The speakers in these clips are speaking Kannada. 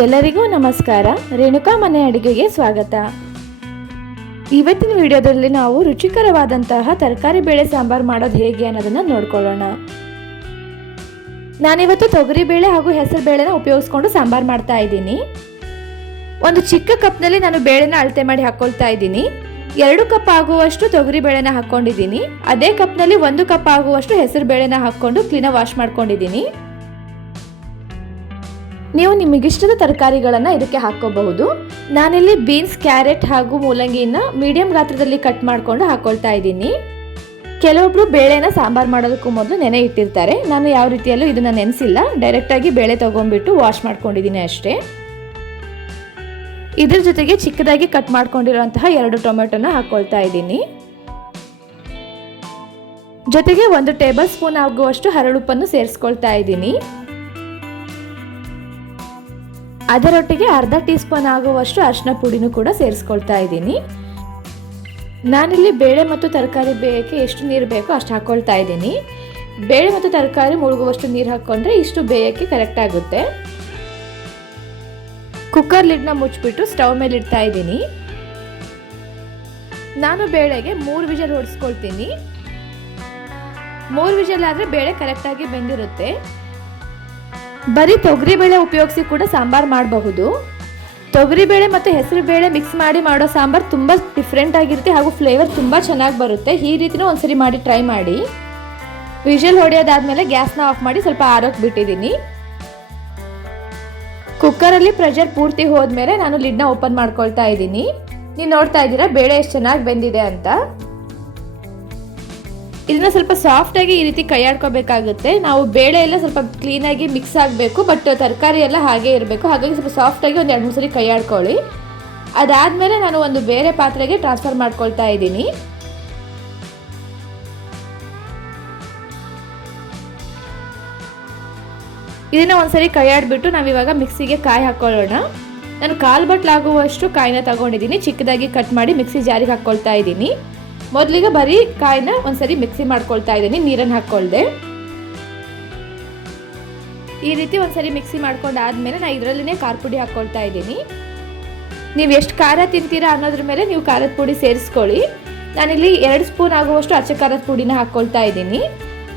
ಎಲ್ಲರಿಗೂ ನಮಸ್ಕಾರ. ರೇಣುಕಾ ಮನೆ ಅಡುಗೆಗೆ ಸ್ವಾಗತ. ಇವತ್ತಿನ ವಿಡಿಯೋದಲ್ಲಿ ನಾವು ರುಚಿಕರವಾದಂತಹ ತರಕಾರಿ ಬೇಳೆ ಸಾಂಬಾರು ಮಾಡೋದು ಹೇಗೆ ಅನ್ನೋದನ್ನ ನೋಡ್ಕೊಳ್ಳೋಣ. ನಾನಿವತ್ತು ತೊಗರಿ ಬೇಳೆ ಹಾಗೂ ಹೆಸರು ಬೇಳೆನ ಉಪಯೋಗಿಸ್ಕೊಂಡು ಸಾಂಬಾರು ಮಾಡ್ತಾ ಇದ್ದೀನಿ. ಒಂದು ಚಿಕ್ಕ ಕಪ್ನಲ್ಲಿ ನಾನು ಬೇಳೆನ ಅಳತೆ ಮಾಡಿ ಹಾಕ್ಕೊಳ್ತಾ ಇದ್ದೀನಿ. ಎರಡು ಕಪ್ ಆಗುವಷ್ಟು ತೊಗರಿ ಬೇಳೆನ ಹಾಕ್ಕೊಂಡಿದ್ದೀನಿ ಅದೇ ಕಪ್ನಲ್ಲಿ ಒಂದು ಕಪ್ ಆಗುವಷ್ಟು ಹೆಸರು ಬೇಳೆನ ಹಾಕ್ಕೊಂಡು ಕ್ಲೀನಾಗಿ ವಾಶ್ ಮಾಡ್ಕೊಂಡಿದ್ದೀನಿ. ನೀವು ನಿಮಗಿಷ್ಟದ ತರಕಾರಿಗಳನ್ನು ಇದಕ್ಕೆ ಹಾಕ್ಕೋಬಹುದು. ನಾನಿಲ್ಲಿ ಬೀನ್ಸ್, ಕ್ಯಾರೆಟ್ ಹಾಗೂ ಮೂಲಂಗಿಯನ್ನು ಮೀಡಿಯಂ ಗಾತ್ರದಲ್ಲಿ ಕಟ್ ಮಾಡಿಕೊಂಡು ಹಾಕೊಳ್ತಾ ಇದ್ದೀನಿ. ಕೆಲವೊಬ್ರು ಬೇಳೆನ ಸಾಂಬಾರು ಮಾಡೋದಕ್ಕೂ ಮೊದಲು ನೆನೆ ಇಟ್ಟಿರ್ತಾರೆ. ನಾನು ಯಾವ ರೀತಿಯಲ್ಲೂ ಇದನ್ನ ನೆನೆಸಿಲ್ಲ. ಡೈರೆಕ್ಟಾಗಿ ಬೇಳೆ ತೊಗೊಂಡ್ಬಿಟ್ಟು ವಾಶ್ ಮಾಡ್ಕೊಂಡಿದ್ದೀನಿ ಅಷ್ಟೇ. ಇದ್ರ ಜೊತೆಗೆ ಚಿಕ್ಕದಾಗಿ ಕಟ್ ಮಾಡ್ಕೊಂಡಿರುವಂತಹ ಎರಡು ಟೊಮೆಟೊನ ಹಾಕ್ಕೊಳ್ತಾ ಇದ್ದೀನಿ. ಜೊತೆಗೆ ಒಂದು ಟೇಬಲ್ ಸ್ಪೂನ್ ಆಗುವಷ್ಟು ಹರಳುಪ್ಪನ್ನು ಸೇರಿಸ್ಕೊಳ್ತಾ ಇದ್ದೀನಿ. ಅದರೊಟ್ಟಿಗೆ ಅರ್ಧ ಟೀ ಸ್ಪೂನ್ ಆಗುವಷ್ಟು ಅರಿಶಿನ ಪುಡಿನೂ ಕೂಡ ಸೇರಿಸ್ಕೊಳ್ತಾ ಇದ್ದೀನಿ. ನಾನಿಲ್ಲಿ ಬೇಳೆ ಮತ್ತು ತರಕಾರಿ ಬೇಯಕ್ಕೆ ಎಷ್ಟು ನೀರು ಬೇಕೋ ಅಷ್ಟು ಹಾಕ್ಕೊಳ್ತಾ ಇದ್ದೀನಿ. ಬೇಳೆ ಮತ್ತು ತರಕಾರಿ ಮುಳುಗುವಷ್ಟು ನೀರು ಹಾಕ್ಕೊಂಡ್ರೆ ಇಷ್ಟು ಬೇಯಕ್ಕೆ ಕರೆಕ್ಟ್ ಆಗುತ್ತೆ. ಕುಕ್ಕರ್ ಲಿಡ್ನ ಮುಚ್ಚಿಬಿಟ್ಟು ಸ್ಟವ್ ಮೇಲೆ ಇಡ್ತಾ ಇದ್ದೀನಿ. ನಾನು ಬೇಳೆಗೆ ಮೂರು ವಿಜಲ್ ಹೊಡಿಸ್ಕೊಳ್ತೀನಿ. ಮೂರು ವಿಜಲ್ ಆದರೆ ಬೇಳೆ ಕರೆಕ್ಟಾಗಿ ಬೆಂದಿರುತ್ತೆ. ಬರೀ ತೊಗರಿ ಬೇಳೆ ಉಪಯೋಗಿಸಿ ಕೂಡ ಸಾಂಬಾರು ಮಾಡಬಹುದು. ತೊಗರಿ ಬೇಳೆ ಮತ್ತು ಹೆಸರು ಬೇಳೆ ಮಿಕ್ಸ್ ಮಾಡಿ ಮಾಡೋ ಸಾಂಬಾರು ತುಂಬ ಡಿಫ್ರೆಂಟ್ ಆಗಿರುತ್ತೆ ಹಾಗೂ ಫ್ಲೇವರ್ ತುಂಬ ಚೆನ್ನಾಗಿ ಬರುತ್ತೆ. ಈ ರೀತಿನೂ ಒಂದ್ಸರಿ ಮಾಡಿ ಟ್ರೈ ಮಾಡಿ. ವಿಷಲ್ ಹೊಡೆಯೋದಾದ್ಮೇಲೆ ಗ್ಯಾಸ್ನ ಆಫ್ ಮಾಡಿ ಸ್ವಲ್ಪ ಆರೋಕ್ ಬಿಟ್ಟಿದ್ದೀನಿ. ಕುಕ್ಕರಲ್ಲಿ ಪ್ರೆಷರ್ ಪೂರ್ತಿ ಹೋದ್ಮೇಲೆ ನಾನು ಲಿಡ್ನ ಓಪನ್ ಮಾಡ್ಕೊಳ್ತಾ ಇದ್ದೀನಿ. ನೀವು ನೋಡ್ತಾ ಇದ್ದೀರಾ, ಬೇಳೆ ಎಷ್ಟು ಚೆನ್ನಾಗಿ ಬೆಂದಿದೆ ಅಂತ. ಇದನ್ನ ಸ್ವಲ್ಪ ಸಾಫ್ಟ್ ಆಗಿ ಈ ರೀತಿ ಕೈಯಾಡ್ಕೋಬೇಕಾಗುತ್ತೆ ನಾವು ಬೇಳೆ ಎಲ್ಲ ಸ್ವಲ್ಪ ಕ್ಲೀನಾಗಿ ಮಿಕ್ಸ್ ಆಗಬೇಕು ಬಟ್ ತರಕಾರಿ ಎಲ್ಲ ಹಾಗೆ ಇರಬೇಕು. ಹಾಗಾಗಿ ಸ್ವಲ್ಪ ಸಾಫ್ಟ್ ಆಗಿ ಒಂದು ಎರಡು ಮೂರು ಸರಿ ಕೈಯಾಡ್ಕೊಳ್ಳಿ ಅದಾದಮೇಲೆ ನಾನು ಒಂದು ಬೇರೆ ಪಾತ್ರೆಗೆ ಟ್ರಾನ್ಸ್ಫರ್ ಮಾಡ್ಕೊಳ್ತಾ ಇದ್ದೀನಿ. ಇದನ್ನ ಒಂದ್ಸರಿ ಕೈಯಾಡ್ಬಿಟ್ಟು ನಾವಿವಾಗ ಮಿಕ್ಸಿಗೆ ಕಾಯಿ ಹಾಕೊಳ್ಳೋಣ. ನಾನು ಕಾಲು ಬಟ್ಲಾಗುವಷ್ಟು ಕಾಯಿನ ತಗೊಂಡಿದ್ದೀನಿ. ಚಿಕ್ಕದಾಗಿ ಕಟ್ ಮಾಡಿ ಮಿಕ್ಸಿ ಜಾರಿಗೆ ಹಾಕ್ಕೊಳ್ತಾ ಇದ್ದೀನಿ. ಮೊದಲಿಗೆ ಬರೀ ಕಾಯಿನ ಒಂದ್ಸರಿ ಮಿಕ್ಸಿ ಮಾಡ್ಕೊಳ್ತಾ ಇದ್ದೀನಿ, ನೀರನ್ನು ಹಾಕ್ಕೊಳ್ದೆ. ಈ ರೀತಿ ಒಂದ್ಸರಿ ಮಿಕ್ಸಿ ಮಾಡ್ಕೊಂಡಾದ್ಮೇಲೆ ನಾನು ಇದರಲ್ಲೇ ಖಾರ ಪುಡಿ ಹಾಕ್ಕೊಳ್ತಾ ಇದ್ದೀನಿ. ನೀವು ಎಷ್ಟು ಖಾರ ತಿಂತೀರಾ ಅನ್ನೋದ್ರ ಮೇಲೆ ನೀವು ಖಾರದ ಪುಡಿ ಸೇರಿಸ್ಕೊಳ್ಳಿ. ನಾನಿಲ್ಲಿ ಎರಡು ಸ್ಪೂನ್ ಆಗುವಷ್ಟು ಅಚ್ಚ ಖಾರದ ಪುಡಿನ ಹಾಕ್ಕೊಳ್ತಾ ಇದ್ದೀನಿ.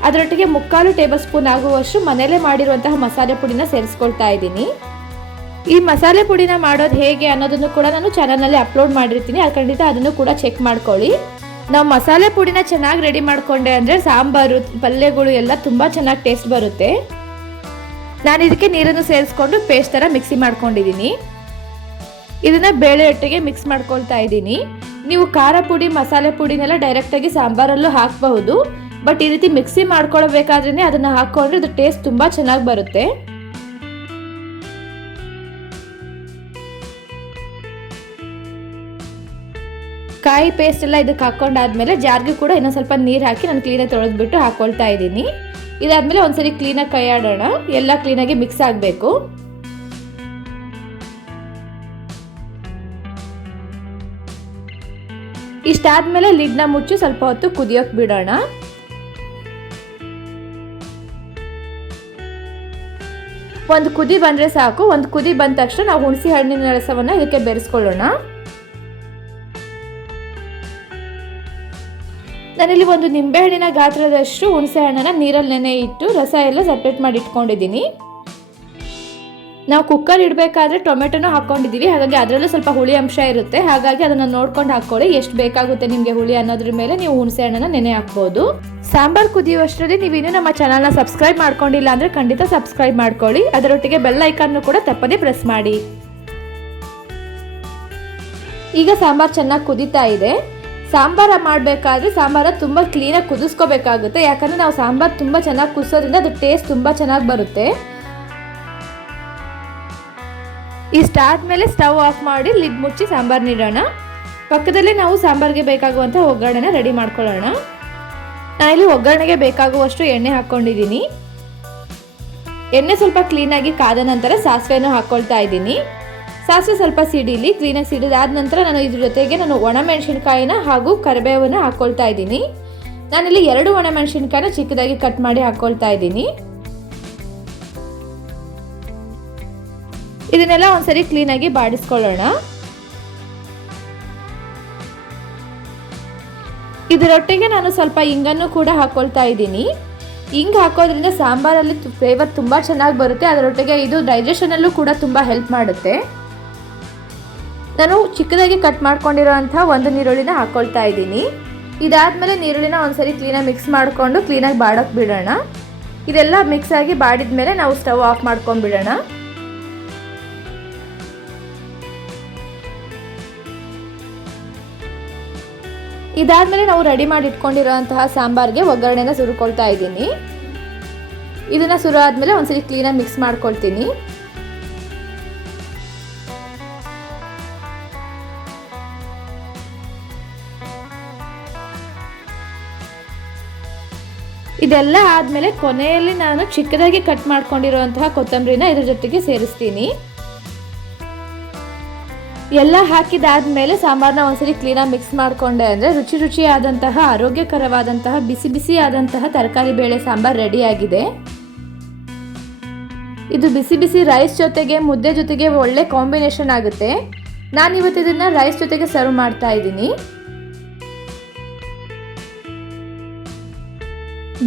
ಅದರೊಟ್ಟಿಗೆ ಮುಕ್ಕಾಲು ಟೇಬಲ್ ಸ್ಪೂನ್ ಆಗುವಷ್ಟು ಮನೆಯಲ್ಲೇ ಮಾಡಿರುವಂತಹ ಮಸಾಲೆ ಪುಡಿನ ಸೇರಿಸ್ಕೊಳ್ತಾ ಇದ್ದೀನಿ. ಈ ಮಸಾಲೆ ಪುಡಿನ ಮಾಡೋದು ಹೇಗೆ ಅನ್ನೋದನ್ನು ಕೂಡ ನಾನು ಚಾನಲ್ನಲ್ಲಿ ಅಪ್ಲೋಡ್ ಮಾಡಿರ್ತೀನಿ ಅದು ಖಂಡಿತ ಅದನ್ನು ಕೂಡ ಚೆಕ್ ಮಾಡ್ಕೊಳ್ಳಿ. ನಾವು ಮಸಾಲೆ ಪುಡಿನ ಚೆನ್ನಾಗಿ ರೆಡಿ ಮಾಡಿಕೊಂಡೆ ಅಂದರೆ ಸಾಂಬಾರು, ಪಲ್ಯಗಳು ಎಲ್ಲ ತುಂಬ ಚೆನ್ನಾಗಿ ಟೇಸ್ಟ್ ಬರುತ್ತೆ. ನಾನು ಇದಕ್ಕೆ ನೀರನ್ನು ಸೇರಿಸ್ಕೊಂಡು ಪೇಸ್ಟ್ ಥರ ಮಿಕ್ಸಿ ಮಾಡ್ಕೊಂಡಿದ್ದೀನಿ ಇದನ್ನು ಬೇಳೆ ಒಟ್ಟಿಗೆ ಮಿಕ್ಸ್ ಮಾಡ್ಕೊಳ್ತಾ ಇದ್ದೀನಿ ನೀವು ಖಾರ ಪುಡಿ, ಮಸಾಲೆ ಪುಡಿನೆಲ್ಲ ಡೈರೆಕ್ಟಾಗಿ ಸಾಂಬಾರಲ್ಲೂ ಹಾಕಬಹುದು. ಬಟ್ ಈ ರೀತಿ ಮಿಕ್ಸಿ ಮಾಡ್ಕೊಳ್ಬೇಕಾದ್ರೇ ಅದನ್ನು ಹಾಕ್ಕೊಂಡ್ರೆ ಅದು ಟೇಸ್ಟ್ ತುಂಬ ಚೆನ್ನಾಗಿ ಬರುತ್ತೆ. ಕಾಯಿ ಪೇಸ್ಟ್ ಎಲ್ಲ ಇದಕ್ಕೆ ಹಾಕೊಂಡಾದ್ಮೇಲೆ ಜಾರ್ಗೆ ಕೂಡ ಇನ್ನೊಂದು ಸ್ವಲ್ಪ ನೀರು ಹಾಕಿ ನಾನು ಕ್ಲೀನಾಗಿ ತೊಳೆದ್ಬಿಟ್ಟು ಹಾಕೊಳ್ತಾ ಇದ್ದೀನಿ. ಇದಾದಮೇಲೆ ಒಂದ್ಸರಿ ಕ್ಲೀನಾಗಿ ಕೈ ಆಡೋಣ ಎಲ್ಲ ಕ್ಲೀನಾಗಿ ಮಿಕ್ಸ್ ಆಗಬೇಕು. ಇಷ್ಟಾದ್ಮೇಲೆ ಲಿಡ್ನ ಮುಚ್ಚಿ ಸ್ವಲ್ಪ ಹೊತ್ತು ಕುದಿಯೋಕೆ ಬಿಡೋಣ. ಒಂದು ಕುದಿ ಬಂದರೆ ಸಾಕು. ಒಂದು ಕುದಿ ಬಂದ ತಕ್ಷಣ ನಾವು ಹುಣಸಿ ಹಣ್ಣಿನ ರಸವನ್ನು ಇದಕ್ಕೆ ಬೆರೆಸ್ಕೊಳ್ಳೋಣ. ನಾನಿಲ್ಲಿ ಒಂದು ನಿಂಬೆಹಣ್ಣಿನ ಗಾತ್ರದಷ್ಟು ಹುಣಸೆ ಹಣ್ಣನ್ನು ನೀರಲ್ಲಿ ನೆನೆ ಇಟ್ಟು ರಸ ಎಲ್ಲ ಸಪ್ರೇಟ್ ಮಾಡಿ ಇಟ್ಕೊಂಡಿದ್ದೀನಿ. ನಾವು ಕುಕ್ಕರ್ ಇಡಬೇಕಾದ್ರೆ ಟೊಮೆಟೊನೂ ಹಾಕ್ಕೊಂಡಿದ್ದೀವಿ, ಹಾಗಾಗಿ ಅದರಲ್ಲೂ ಸ್ವಲ್ಪ ಹುಳಿ ಅಂಶ ಇರುತ್ತೆ. ಹಾಗಾಗಿ ಅದನ್ನು ನೋಡ್ಕೊಂಡು ಹಾಕ್ಕೊಳ್ಳಿ ಎಷ್ಟು ಬೇಕಾಗುತ್ತೆ ನಿಮಗೆ ಹುಳಿ ಅನ್ನೋದ್ರ ಮೇಲೆ ನೀವು ಹುಣಸೆ ಹಣ್ಣನ್ನು ನೆನೆ ಹಾಕ್ಬೋದು. ಸಾಂಬಾರ್ ಕುದಿಯುವಷ್ಟರಲ್ಲಿ ನೀವು ಇನ್ನೂ ನಮ್ಮ ಚಾನಲ್ನ ಸಬ್ಸ್ಕ್ರೈಬ್ ಮಾಡ್ಕೊಂಡಿಲ್ಲ ಅಂದರೆ ಖಂಡಿತ ಸಬ್ಸ್ಕ್ರೈಬ್ ಮಾಡ್ಕೊಳ್ಳಿ. ಅದರೊಟ್ಟಿಗೆ ಬೆಲ್ ಐಕಾನ್ನು ಕೂಡ ತಪ್ಪದೇ ಪ್ರೆಸ್ ಮಾಡಿ. ಈಗ ಸಾಂಬಾರ್ ಚೆನ್ನಾಗಿ ಕುದೀತಾ ಇದೆ. ಸಾಂಬಾರ ಮಾಡಬೇಕಾದ್ರೆ ಸಾಂಬಾರ ತುಂಬ ಕ್ಲೀನಾಗಿ ಕುದಿಸ್ಕೋಬೇಕಾಗುತ್ತೆ. ಯಾಕಂದರೆ ನಾವು ಸಾಂಬಾರು ತುಂಬ ಚೆನ್ನಾಗಿ ಕುದಿಸೋದ್ರಿಂದ ಅದು ಟೇಸ್ಟ್ ತುಂಬ ಚೆನ್ನಾಗಿ ಬರುತ್ತೆ. ಇಷ್ಟಾದ್ಮೇಲೆ ಸ್ಟವ್ ಆಫ್ ಮಾಡಿ ಲಿಡ್ ಮುಚ್ಚಿ ಸಾಂಬಾರ್ ನೀಡೋಣ. ಪಕ್ಕದಲ್ಲೇ ನಾವು ಸಾಂಬಾರಿಗೆ ಬೇಕಾಗುವಂಥ ಒಗ್ಗರಣೆನ ರೆಡಿ ಮಾಡ್ಕೊಳ್ಳೋಣ. ಇಲ್ಲಿ ಒಗ್ಗರಣೆಗೆ ಬೇಕಾಗುವಷ್ಟು ಎಣ್ಣೆ ಹಾಕ್ಕೊಂಡಿದ್ದೀನಿ. ಎಣ್ಣೆ ಸ್ವಲ್ಪ ಕ್ಲೀನಾಗಿ ಕಾದ ನಂತರ ಸಾಸಿವೆನೂ ಹಾಕ್ಕೊಳ್ತಾ ಇದ್ದೀನಿ. ಸಾಸಿವೆ ಸ್ವಲ್ಪ ಸಿಡಿಲಿ ಕ್ಲೀನಾಗಿ ಸಿಡಿದಾದ ನಂತರ ನಾನು ಇದ್ರ ಜೊತೆಗೆ ನಾನು ಒಣಮೆಣಸಿನ್ಕಾಯಿನ ಹಾಗೂ ಕರಿಬೇವನ್ನು ಹಾಕ್ಕೊಳ್ತಾ ಇದ್ದೀನಿ. ನಾನಿಲ್ಲಿ ಎರಡು ಒಣಮೆಣಸಿನ್ಕಾಯಿನ ಚಿಕ್ಕದಾಗಿ ಕಟ್ ಮಾಡಿ ಹಾಕ್ಕೊಳ್ತಾ ಇದ್ದೀನಿ. ಇದನ್ನೆಲ್ಲ ಒಂದ್ಸರಿ ಕ್ಲೀನಾಗಿ ಬಾಡಿಸ್ಕೊಳ್ಳೋಣ. ಇದರೊಟ್ಟಿಗೆ ನಾನು ಸ್ವಲ್ಪ ಇಂಗನ್ನು ಕೂಡ ಹಾಕೊಳ್ತಾ ಇದ್ದೀನಿ. ಹಿಂಗ್ ಹಾಕೋದ್ರಿಂದ ಸಾಂಬಾರಲ್ಲಿ ಫ್ಲೇವರ್ ತುಂಬ ಚೆನ್ನಾಗಿ ಬರುತ್ತೆ. ಅದರೊಟ್ಟಿಗೆ ಇದು ಡೈಜೆಷನಲ್ಲೂ ಕೂಡ ತುಂಬ ಹೆಲ್ಪ್ ಮಾಡುತ್ತೆ. ನಾನು ಚಿಕ್ಕದಾಗಿ ಕಟ್ ಮಾಡ್ಕೊಂಡಿರೋಂಥ ಒಂದು ನೀರುಳ್ಳಿನ ಹಾಕ್ಕೊಳ್ತಾ ಇದ್ದೀನಿ. ಇದಾದಮೇಲೆ ನೀರುಳ್ಳಿನ ಒಂದ್ಸರಿ ಕ್ಲೀನಾಗಿ ಮಿಕ್ಸ್ ಮಾಡಿಕೊಂಡು ಕ್ಲೀನಾಗಿ ಬಾಡೋಕೆ ಬಿಡೋಣ. ಇದೆಲ್ಲ ಮಿಕ್ಸ್ ಆಗಿ ಬಾಡಿದ ಮೇಲೆ ನಾವು ಸ್ಟವ್ ಆಫ್ ಮಾಡ್ಕೊಂಡ್ಬಿಡೋಣ ಇದಾದ್ಮೇಲೆ ನಾವು ರೆಡಿ ಮಾಡಿ ಇಟ್ಕೊಂಡಿರೋಂತಹ ಸಾಂಬಾರ್ಗೆ ಒಗ್ಗರಣೆನ ಸುರುಕೊಳ್ತಾ ಇದ್ದೀನಿ. ಇದನ್ನ ಸುರು ಆದ್ಮೇಲೆ ಒಂದ್ಸರಿ ಕ್ಲೀನಾಗಿ ಮಿಕ್ಸ್ ಮಾಡ್ಕೊಳ್ತೀನಿ. ಇದೆಲ್ಲ ಆದಮೇಲೆ ಕೊನೆಯಲ್ಲಿ ನಾನು ಚಿಕ್ಕದಾಗಿ ಕಟ್ ಮಾಡ್ಕೊಂಡಿರುವಂತಹ ಕೊತ್ತಂಬರಿನ ಇದ್ರ ಜೊತೆಗೆ ಸೇರಿಸ್ತೀನಿ. ಎಲ್ಲ ಹಾಕಿದಾದ್ಮೇಲೆ ಸಾಂಬಾರನ್ನ ಒಂದ್ಸರಿ ಕ್ಲೀನಾಗಿ ಮಿಕ್ಸ್ ಮಾಡಿಕೊಂಡೆ ಅಂದರೆ ರುಚಿ ರುಚಿಯಾದಂತಹ, ಆರೋಗ್ಯಕರವಾದಂತಹ, ಬಿಸಿ ಬಿಸಿ ಆದಂತಹ ತರಕಾರಿ ಬೇಳೆ ಸಾಂಬಾರ್ ರೆಡಿ ಆಗಿದೆ. ಇದು ಬಿಸಿ ಬಿಸಿ ರೈಸ್ ಜೊತೆಗೆ, ಮುದ್ದೆ ಜೊತೆಗೆ ಒಳ್ಳೆ ಕಾಂಬಿನೇಷನ್ ಆಗುತ್ತೆ. ನಾನು ಇವತ್ತು ಇದನ್ನು ರೈಸ್ ಜೊತೆಗೆ ಸರ್ವ್ ಮಾಡ್ತಾ ಇದ್ದೀನಿ.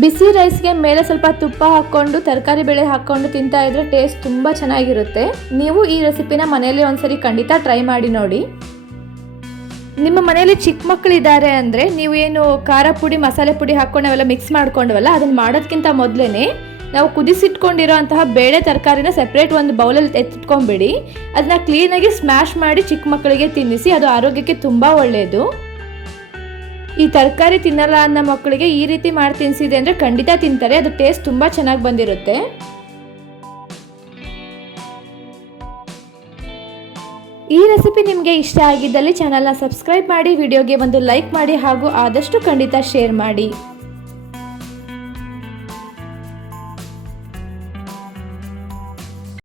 ಬಿಸಿ ರೈಸ್ಗೆ ಮೇಲೆ ಸ್ವಲ್ಪ ತುಪ್ಪ ಹಾಕ್ಕೊಂಡು, ತರಕಾರಿ ಬೇಳೆ ಹಾಕ್ಕೊಂಡು ತಿಂತಾ ಇದ್ರೆ ಟೇಸ್ಟ್ ತುಂಬ ಚೆನ್ನಾಗಿರುತ್ತೆ. ನೀವು ಈ ರೆಸಿಪಿನ ಮನೆಯಲ್ಲಿ ಒಂದ್ಸರಿ ಖಂಡಿತ ಟ್ರೈ ಮಾಡಿ ನೋಡಿ. ನಿಮ್ಮ ಮನೆಯಲ್ಲಿ ಚಿಕ್ಕ ಮಕ್ಕಳಿದ್ದಾರೆ ಅಂದರೆ ನೀವು ಏನು ಖಾರ ಪುಡಿ, ಮಸಾಲೆ ಪುಡಿ ಹಾಕ್ಕೊಂಡು ಅವೆಲ್ಲ ಮಿಕ್ಸ್ ಮಾಡ್ಕೊಂಡವಲ್ಲ, ಅದನ್ನು ಮಾಡೋದಕ್ಕಿಂತ ಮೊದಲೇ ನಾವು ಕುದಿಸಿಟ್ಕೊಂಡಿರೋ ಅಂತಹ ಬೇಳೆ ತರಕಾರಿನ ಸೆಪ್ರೇಟ್ ಒಂದು ಬೌಲಲ್ಲಿ ಎತ್ತಿಟ್ಕೊಂಬಿಡಿ ಅದನ್ನ ಕ್ಲೀನಾಗಿ ಸ್ಮ್ಯಾಶ್ ಮಾಡಿ ಚಿಕ್ಕ ಮಕ್ಕಳಿಗೆ ತಿನ್ನಿಸಿ, ಅದು ಆರೋಗ್ಯಕ್ಕೆ ತುಂಬ ಒಳ್ಳೆಯದು ಈ ತರಕಾರಿ ತಿನ್ನಲ್ಲ ಅನ್ನೋ ಮಕ್ಕಳಿಗೆ ಈ ರೀತಿ ಮಾಡಿ ತಿನ್ಸಿದೆ ಅಂದರೆ ಖಂಡಿತ ತಿಂತಾರೆ. ಅದು ಟೇಸ್ಟ್ ತುಂಬ ಚೆನ್ನಾಗಿ ಬಂದಿರುತ್ತೆ. ಈ ರೆಸಿಪಿ ನಿಮಗೆ ಇಷ್ಟ ಆಗಿದ್ದಲ್ಲಿ ಚಾನಲ್ನ ಸಬ್ಸ್ಕ್ರೈಬ್ ಮಾಡಿ ವಿಡಿಯೋಗೆ ಒಂದು ಲೈಕ್ ಮಾಡಿ ಹಾಗೂ ಆದಷ್ಟು ಖಂಡಿತ ಶೇರ್ ಮಾಡಿ.